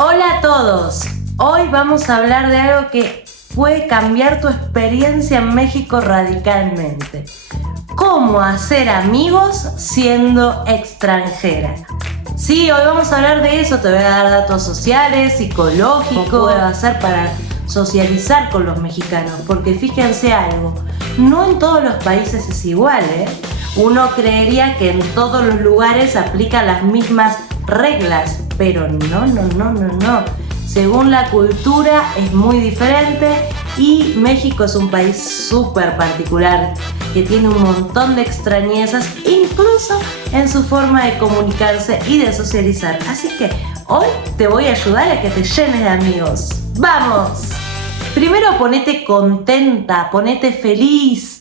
Hola a todos, hoy vamos a hablar de algo que puede cambiar tu experiencia en México radicalmente. ¿Cómo hacer amigos siendo extranjera? Sí, hoy vamos a hablar de eso, te voy a dar datos sociales, psicológicos, cómo puedo hacer para socializar con los mexicanos, porque fíjense algo, no en todos los países es igual, Uno creería que en todos los lugares aplican las mismas reglas, pero no. Según la cultura es muy diferente y México es un país súper particular que tiene un montón de extrañezas, incluso en su forma de comunicarse y de socializar. Así que hoy te voy a ayudar a que te llenes de amigos. ¡Vamos! Primero ponete contenta, ponete feliz,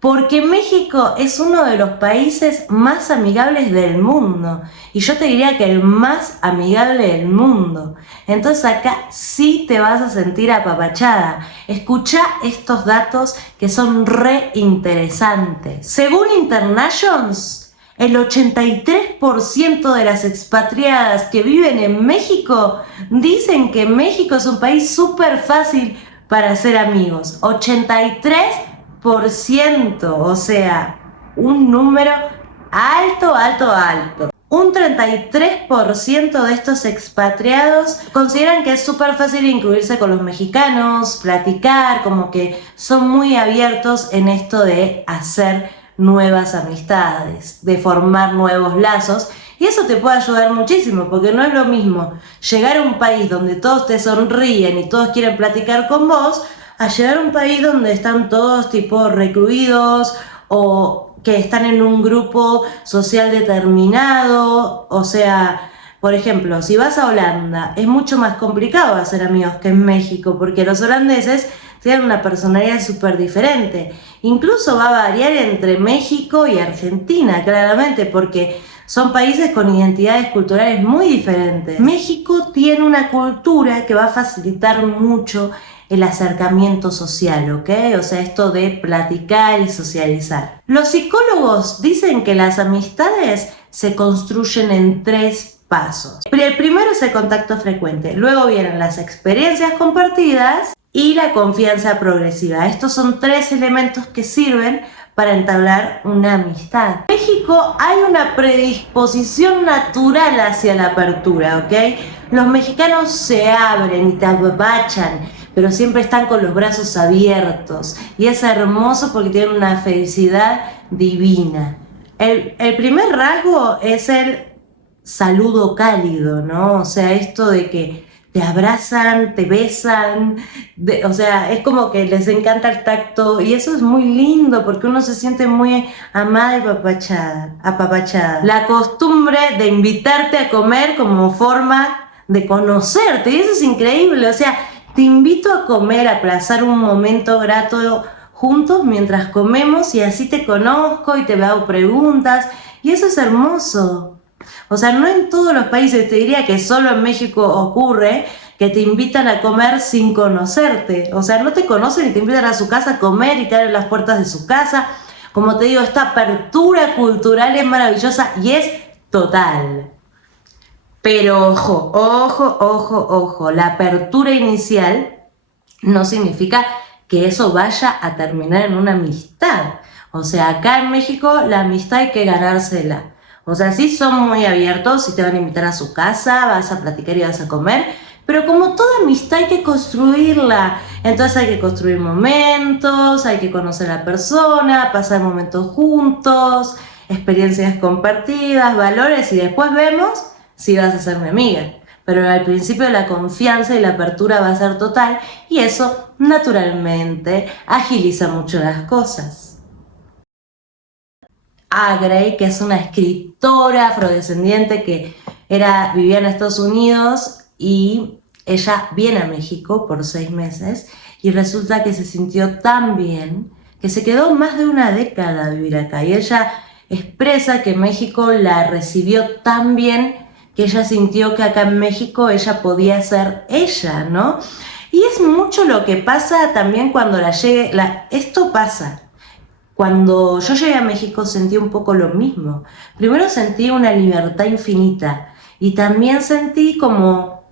porque México es uno de los países más amigables del mundo. Y yo te diría que el más amigable del mundo. Entonces acá sí te vas a sentir apapachada. Escucha estos datos que son re interesantes. Según Internations, el 83% de las expatriadas que viven en México dicen que México es un país súper fácil para hacer amigos. 83%, o sea, un número alto. Un 33% de estos expatriados consideran que es súper fácil incluirse con los mexicanos, platicar, como que son muy abiertos en esto de hacer nuevas amistades, de formar nuevos lazos. Y eso te puede ayudar muchísimo, porque no es lo mismo llegar a un país donde todos te sonríen y todos quieren platicar con vos, a llegar a un país donde están todos tipo recluidos o que están en un grupo social determinado. O sea, por ejemplo, si vas a Holanda, es mucho más complicado hacer amigos que en México, porque los holandeses tienen una personalidad súper diferente. Incluso va a variar entre México y Argentina, claramente, porque son países con identidades culturales muy diferentes. México tiene una cultura que va a facilitar mucho el acercamiento social, ¿ok? O sea, esto de platicar y socializar. Los psicólogos dicen que las amistades se construyen en 3 pasos. El primero es el contacto frecuente, luego vienen las experiencias compartidas y la confianza progresiva. Estos son 3 elementos que sirven para entablar una amistad. En México hay una predisposición natural hacia la apertura, ¿ok? Los mexicanos se abren y te apapachan, pero siempre están con los brazos abiertos y es hermoso porque tienen una felicidad divina. El primer rasgo es el saludo cálido, ¿no? O sea, esto de que te abrazan, te besan, o sea, es como que les encanta el tacto y eso es muy lindo porque uno se siente muy amada y apapachada. La costumbre de invitarte a comer como forma de conocerte, y eso es increíble. O sea, te invito a comer, a pasar un momento grato juntos mientras comemos y así te conozco y te hago preguntas y eso es hermoso. O sea, no en todos los países, te diría que solo en México ocurre que te invitan a comer sin conocerte. O sea, no te conocen y te invitan a su casa a comer y te abren las puertas de su casa. Como te digo, esta apertura cultural es maravillosa y es total. Pero ojo, la apertura inicial no significa que eso vaya a terminar en una amistad. O sea, acá en México la amistad hay que ganársela. O sea, sí son muy abiertos, sí te van a invitar a su casa, vas a platicar y vas a comer, pero como toda amistad hay que construirla. Entonces hay que construir momentos, hay que conocer a la persona, pasar momentos juntos, experiencias compartidas, valores y después vemos si vas a ser mi amiga. Pero al principio la confianza y la apertura va a ser total y eso naturalmente agiliza mucho las cosas. Gray, que es una escritora afrodescendiente que vivía en Estados Unidos y ella viene a México por 6 meses y resulta que se sintió tan bien que se quedó más de una década a vivir acá y ella expresa que México la recibió tan bien que ella sintió que acá en México ella podía ser ella, ¿no? Y es mucho lo que pasa también cuando esto pasa. Cuando yo llegué a México sentí un poco lo mismo. Primero sentí una libertad infinita y también sentí como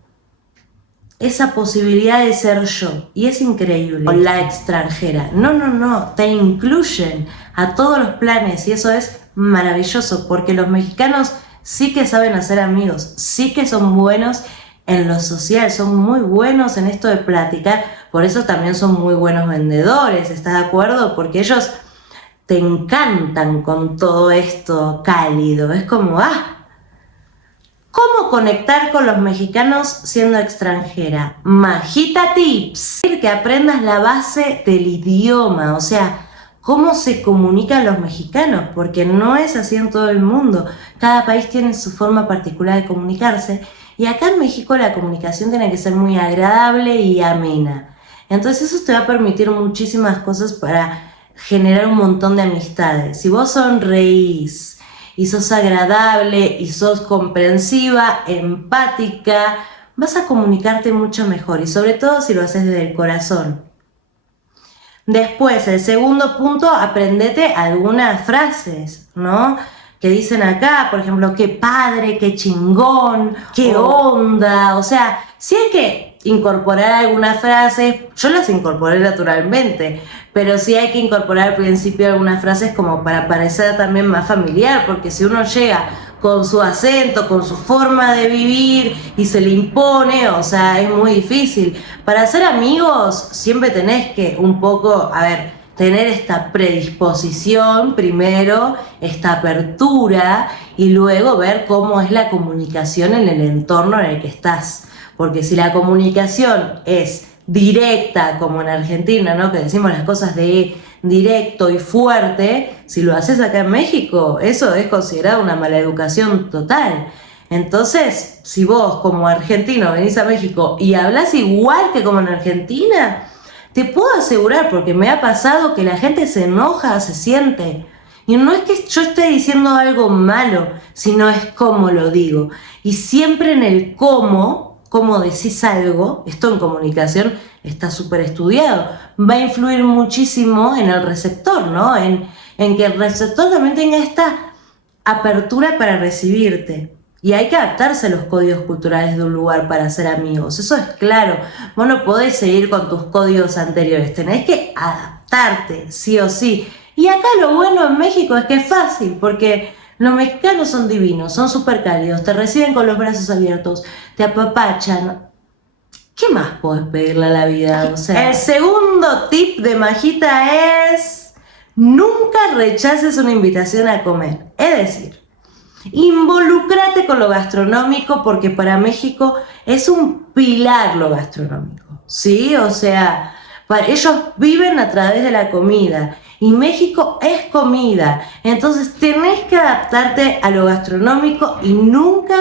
esa posibilidad de ser yo. Y es increíble. La extranjera. No, te incluyen a todos los planes y eso es maravilloso porque los mexicanos sí que saben hacer amigos, sí que son buenos en lo social, son muy buenos en esto de platicar, por eso también son muy buenos vendedores, ¿estás de acuerdo? Porque ellos te encantan con todo esto cálido, es como, ¿cómo conectar con los mexicanos siendo extranjera? Majita Tips, que aprendas la base del idioma, o sea, cómo se comunican los mexicanos, porque no es así en todo el mundo, cada país tiene su forma particular de comunicarse, y acá en México la comunicación tiene que ser muy agradable y amena. Entonces eso te va a permitir muchísimas cosas para generar un montón de amistades. Si vos sonreís y sos agradable y sos comprensiva, empática, vas a comunicarte mucho mejor y sobre todo si lo haces desde el corazón. Después, el segundo punto, aprendete algunas frases, ¿no? Que dicen acá, por ejemplo, qué padre, qué chingón, qué onda, o sea, si hay que incorporar algunas frases, yo las incorporé naturalmente, pero sí hay que incorporar al principio algunas frases como para parecer también más familiar, porque si uno llega con su acento, con su forma de vivir y se le impone, o sea, es muy difícil. Para ser amigos siempre tenés que un poco, tener esta predisposición primero, esta apertura y luego ver cómo es la comunicación en el entorno en el que estás. Porque si la comunicación es directa, como en Argentina, ¿no? Que decimos las cosas de directo y fuerte, si lo haces acá en México, eso es considerado una maleducación total. Entonces, si vos como argentino venís a México y hablas igual que como en Argentina, te puedo asegurar, porque me ha pasado que la gente se enoja, se siente. Y no es que yo esté diciendo algo malo, sino es cómo lo digo. Y siempre en el cómo decís algo, esto en comunicación está súper estudiado, va a influir muchísimo en el receptor, ¿no? En que el receptor también tenga esta apertura para recibirte. Y hay que adaptarse a los códigos culturales de un lugar para ser amigos, eso es claro. Vos no podés seguir con tus códigos anteriores, tenés que adaptarte, sí o sí. Y acá lo bueno en México es que es fácil, porque los mexicanos son divinos, son súper cálidos, te reciben con los brazos abiertos, te apapachan. ¿Qué más podés pedirle a la vida? O sea, el segundo tip de Majita es: nunca rechaces una invitación a comer. Es decir, involúcrate con lo gastronómico, porque para México es un pilar lo gastronómico, ¿sí? O sea, ellos viven a través de la comida y México es comida, entonces tenés que adaptarte a lo gastronómico y nunca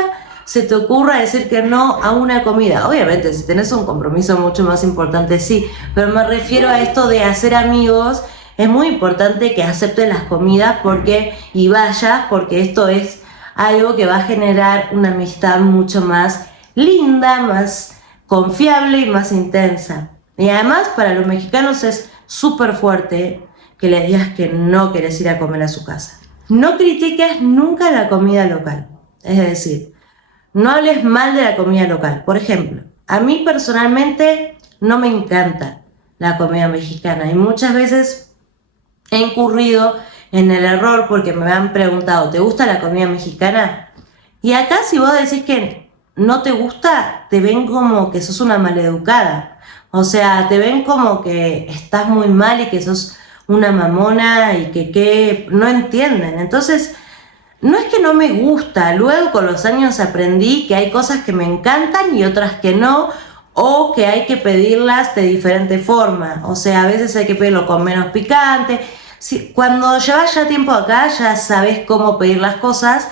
se te ocurra decir que no a una comida. Obviamente, si tenés un compromiso mucho más importante, sí, pero me refiero a esto de hacer amigos. Es muy importante que aceptes las comidas y vayas, porque esto es algo que va a generar una amistad mucho más linda, más confiable y más intensa. Y además para los mexicanos es súper fuerte que le digas que no querés ir a comer a su casa. No critiques nunca la comida local, es decir, no hables mal de la comida local. Por ejemplo, a mí personalmente no me encanta la comida mexicana y muchas veces he incurrido en el error porque me han preguntado, ¿te gusta la comida mexicana? Y acá si vos decís que no te gusta, te ven como que sos una maleducada. O sea, te ven como que estás muy mal y que sos una mamona y que no entienden. Entonces, no es que no me gusta, luego con los años aprendí que hay cosas que me encantan y otras que no, o que hay que pedirlas de diferente forma. O sea, a veces hay que pedirlo con menos picante. Sí, cuando llevas ya tiempo acá, ya sabes cómo pedir las cosas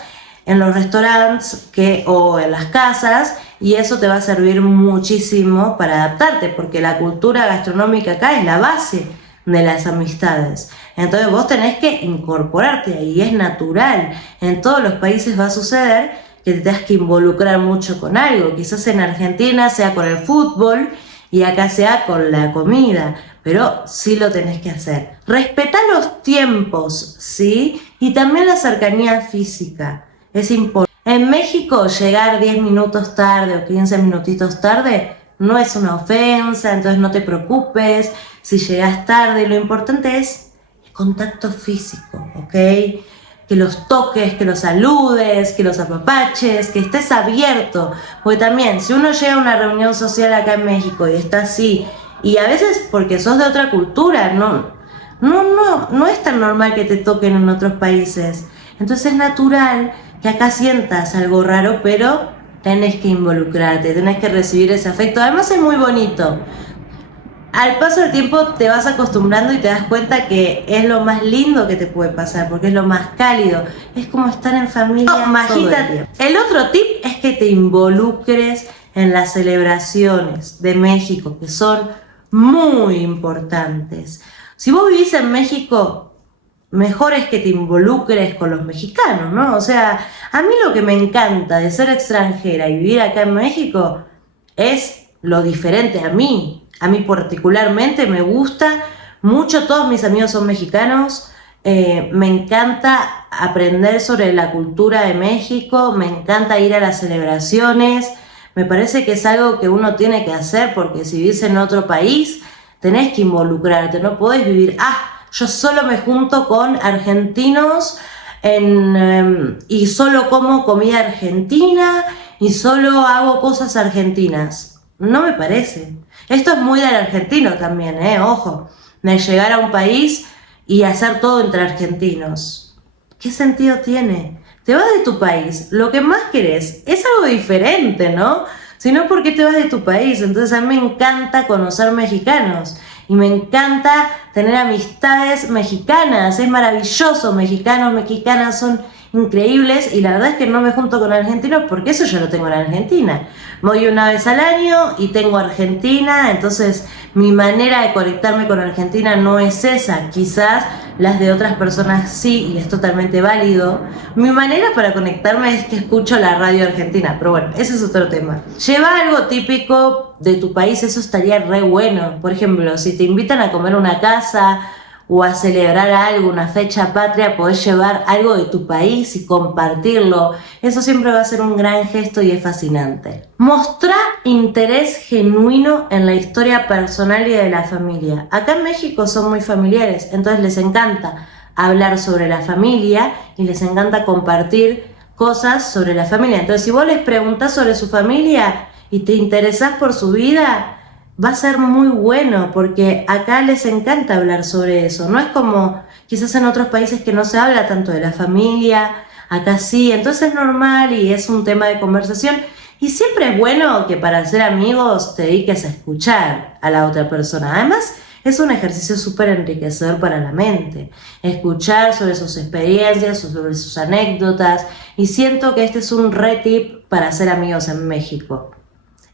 en los restaurantes o en las casas, y eso te va a servir muchísimo para adaptarte, porque la cultura gastronómica acá es la base de las amistades. Entonces vos tenés que incorporarte ahí, es natural. En todos los países va a suceder que te tengas que involucrar mucho con algo. Quizás en Argentina sea con el fútbol y acá sea con la comida, pero sí lo tenés que hacer. Respetá los tiempos, ¿sí? Y también la cercanía física, es importante. En México llegar 10 minutos tarde o 15 minutitos tarde no es una ofensa, entonces no te preocupes si llegas tarde. Lo importante es el contacto físico, ¿ok? Que los toques, que los saludes, que los apapaches, que estés abierto. Porque también, si uno llega a una reunión social acá en México y está así, y a veces porque sos de otra cultura, no es tan normal que te toquen en otros países. Entonces es natural que acá sientas algo raro, pero tenés que involucrarte, tenés que recibir ese afecto. Además es muy bonito. Al paso del tiempo te vas acostumbrando y te das cuenta que es lo más lindo que te puede pasar, porque es lo más cálido. Es como estar en familia. Majita, el otro tip es que te involucres en las celebraciones de México, que son muy importantes. Si vos vivís en México, mejor es que te involucres con los mexicanos, ¿no? O sea, a mí lo que me encanta de ser extranjera y vivir acá en México es lo diferente a mí. A mí particularmente me gusta mucho, todos mis amigos son mexicanos, me encanta aprender sobre la cultura de México, me encanta ir a las celebraciones, me parece que es algo que uno tiene que hacer porque si vivís en otro país tenés que involucrarte, no podés vivir, yo solo me junto con argentinos y solo como comida argentina y solo hago cosas argentinas. No me parece. Esto es muy del argentino también, ojo, de llegar a un país y hacer todo entre argentinos. ¿Qué sentido tiene? Te vas de tu país, lo que más querés es algo diferente, ¿no? Si no, ¿por qué te vas de tu país? Entonces a mí me encanta conocer mexicanos y me encanta tener amistades mexicanas, es maravilloso, mexicanos, mexicanas son increíbles y la verdad es que no me junto con argentinos porque eso yo lo tengo en Argentina. Voy una vez al año y tengo Argentina, entonces mi manera de conectarme con Argentina no es esa, quizás las de otras personas sí, y es totalmente válido. Mi manera para conectarme es que escucho la radio argentina, pero bueno, ese es otro tema. Lleva algo típico de tu país, eso estaría re bueno. Por ejemplo, si te invitan a comer una casa o a celebrar algo, una fecha patria, podés llevar algo de tu país y compartirlo. Eso siempre va a ser un gran gesto y es fascinante. Mostrá interés genuino en la historia personal y de la familia. Acá en México son muy familiares, entonces les encanta hablar sobre la familia y les encanta compartir cosas sobre la familia. Entonces, si vos les preguntás sobre su familia y te interesás por su vida, va a ser muy bueno porque acá les encanta hablar sobre eso. No es como quizás en otros países que no se habla tanto de la familia, acá sí, entonces es normal y es un tema de conversación. Y siempre es bueno que para ser amigos te dediques a escuchar a la otra persona. Además, es un ejercicio súper enriquecedor para la mente. Escuchar sobre sus experiencias, sobre sus anécdotas. Y siento que este es un re tip para ser amigos en México.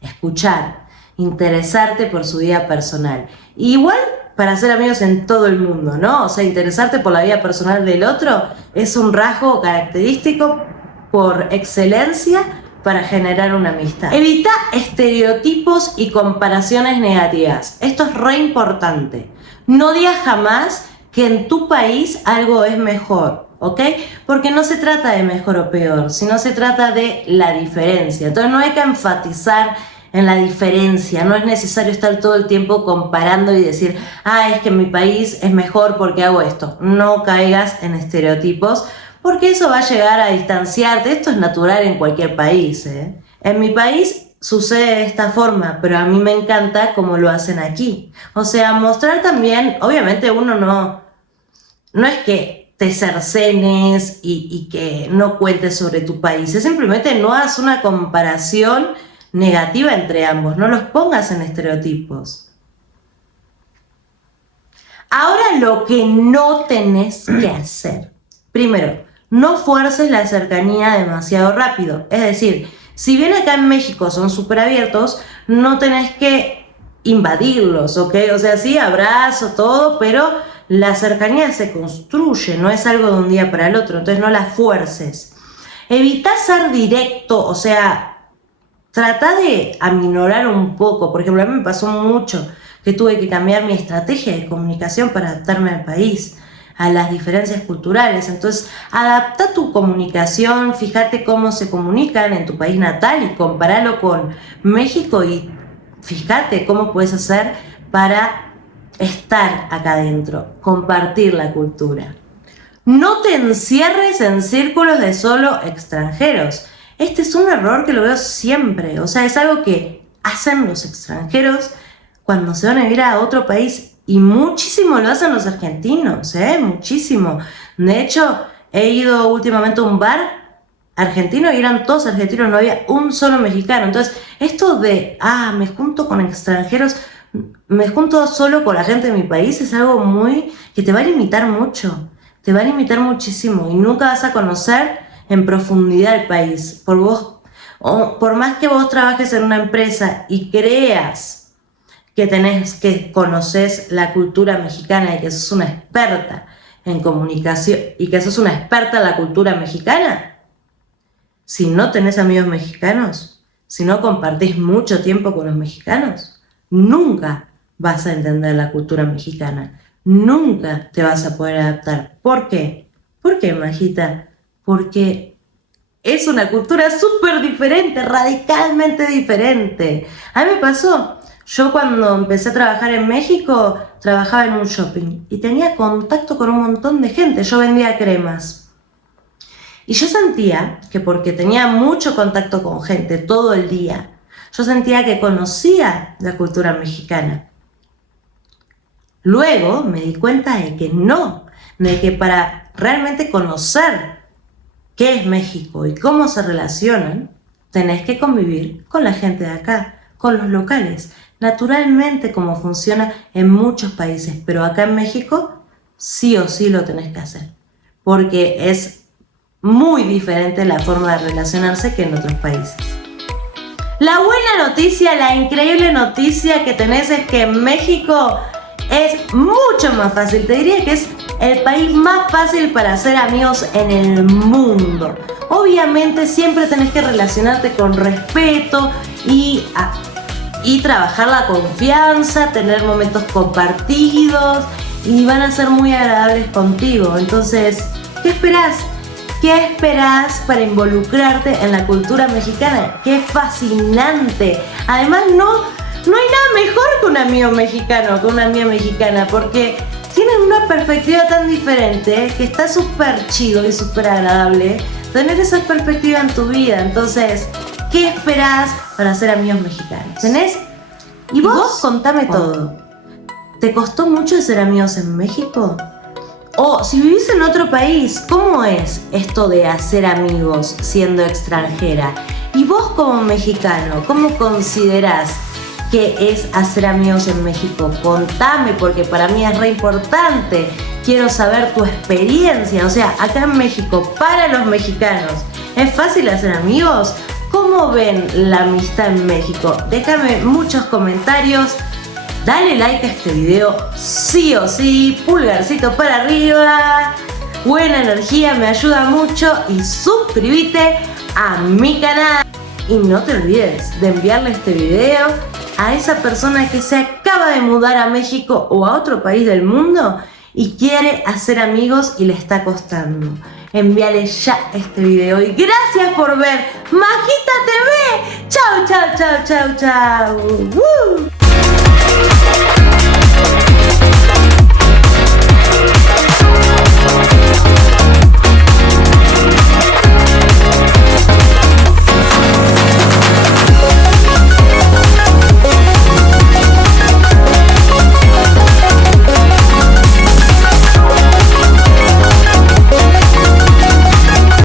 Escuchar. Interesarte por su vida personal. Igual para ser amigos en todo el mundo, ¿no? O sea, interesarte por la vida personal del otro es un rasgo característico por excelencia para generar una amistad. Evita estereotipos y comparaciones negativas. Esto es re importante. No digas jamás que en tu país algo es mejor, ¿ok? Porque no se trata de mejor o peor, sino se trata de la diferencia. Entonces no hay que enfatizar en la diferencia, no es necesario estar todo el tiempo comparando y decir, es que en mi país es mejor porque hago esto. No caigas en estereotipos, porque eso va a llegar a distanciarte. Esto es natural en cualquier país, En mi país sucede de esta forma, pero a mí me encanta cómo lo hacen aquí. O sea, mostrar también, obviamente uno no es que te cercenes y que no cuentes sobre tu país, es simplemente no hagas una comparación negativa entre ambos, no los pongas en estereotipos. Ahora lo que no tenés que hacer. Primero, no fuerces la cercanía demasiado rápido. Es decir, si bien acá en México son súper abiertos, no tenés que invadirlos, ¿ok? O sea, sí, abrazo, todo, pero la cercanía se construye, no es algo de un día para el otro, entonces no la fuerces. Evita ser directo, o sea, trata de aminorar un poco. Por ejemplo, a mí me pasó mucho que tuve que cambiar mi estrategia de comunicación para adaptarme al país, a las diferencias culturales. Entonces, adapta tu comunicación, fíjate cómo se comunican en tu país natal y compáralo con México y fíjate cómo puedes hacer para estar acá adentro, compartir la cultura. No te encierres en círculos de solo extranjeros. Este es un error que lo veo siempre. O sea, es algo que hacen los extranjeros cuando se van a vivir a otro país. Y muchísimo lo hacen los argentinos, muchísimo. De hecho, he ido últimamente a un bar argentino y eran todos argentinos, no había un solo mexicano. Entonces, esto de, me junto con extranjeros, me junto solo con la gente de mi país, es algo muy que te va a limitar mucho. Te va a limitar muchísimo y nunca vas a conocer en profundidad el país. Por más que vos trabajes en una empresa y creas que conoces la cultura mexicana y que sos una experta en comunicación y que sos una experta en la cultura mexicana, si no tenés amigos mexicanos, si no compartís mucho tiempo con los mexicanos, nunca vas a entender la cultura mexicana. Nunca te vas a poder adaptar. ¿Por qué? ¿Por qué, Majita? Porque es una cultura súper diferente, radicalmente diferente. A mí me pasó. Yo cuando empecé a trabajar en México, trabajaba en un shopping y tenía contacto con un montón de gente. Yo vendía cremas. Y yo sentía que porque tenía mucho contacto con gente todo el día, yo sentía que conocía la cultura mexicana. Luego me di cuenta de que no, de que para realmente conocer qué es México y cómo se relacionan, tenés que convivir con la gente de acá, con los locales. Naturalmente como funciona en muchos países, pero acá en México sí o sí lo tenés que hacer, porque es muy diferente la forma de relacionarse que en otros países. La buena noticia, la increíble noticia que tenés es que en México es mucho más fácil, te diría que es el país más fácil para hacer amigos en el mundo. Obviamente siempre tenés que relacionarte con respeto y trabajar la confianza, tener momentos compartidos y van a ser muy agradables contigo. Entonces, ¿qué esperás? ¿Qué esperás para involucrarte en la cultura mexicana? ¡Qué fascinante! Además, no hay nada mejor que un amigo mexicano, que una amiga mexicana, porque tienen una perspectiva tan diferente que está súper chido y súper agradable tener esa perspectiva en tu vida. Entonces, ¿qué esperás para ser amigos mexicanos? ¿Tenés? Y vos contame todo. ¿Te costó mucho ser amigos en México? O si vivís en otro país, ¿cómo es esto de hacer amigos siendo extranjera? Y vos como mexicano, ¿cómo considerás que es hacer amigos en México? Contame, porque para mí es re importante. Quiero saber tu experiencia. O sea, acá en México, para los mexicanos, ¿es fácil hacer amigos? ¿Cómo ven la amistad en México? Déjame muchos comentarios. Dale like a este video, sí o sí, pulgarcito para arriba, buena energía, me ayuda mucho y suscríbete a mi canal. Y no te olvides de enviarle este video a esa persona que se acaba de mudar a México o a otro país del mundo y quiere hacer amigos y le está costando. Envíale ya este video y gracias por ver Majita TV. Chau, chau, chau, chau, chau. ¡Woo!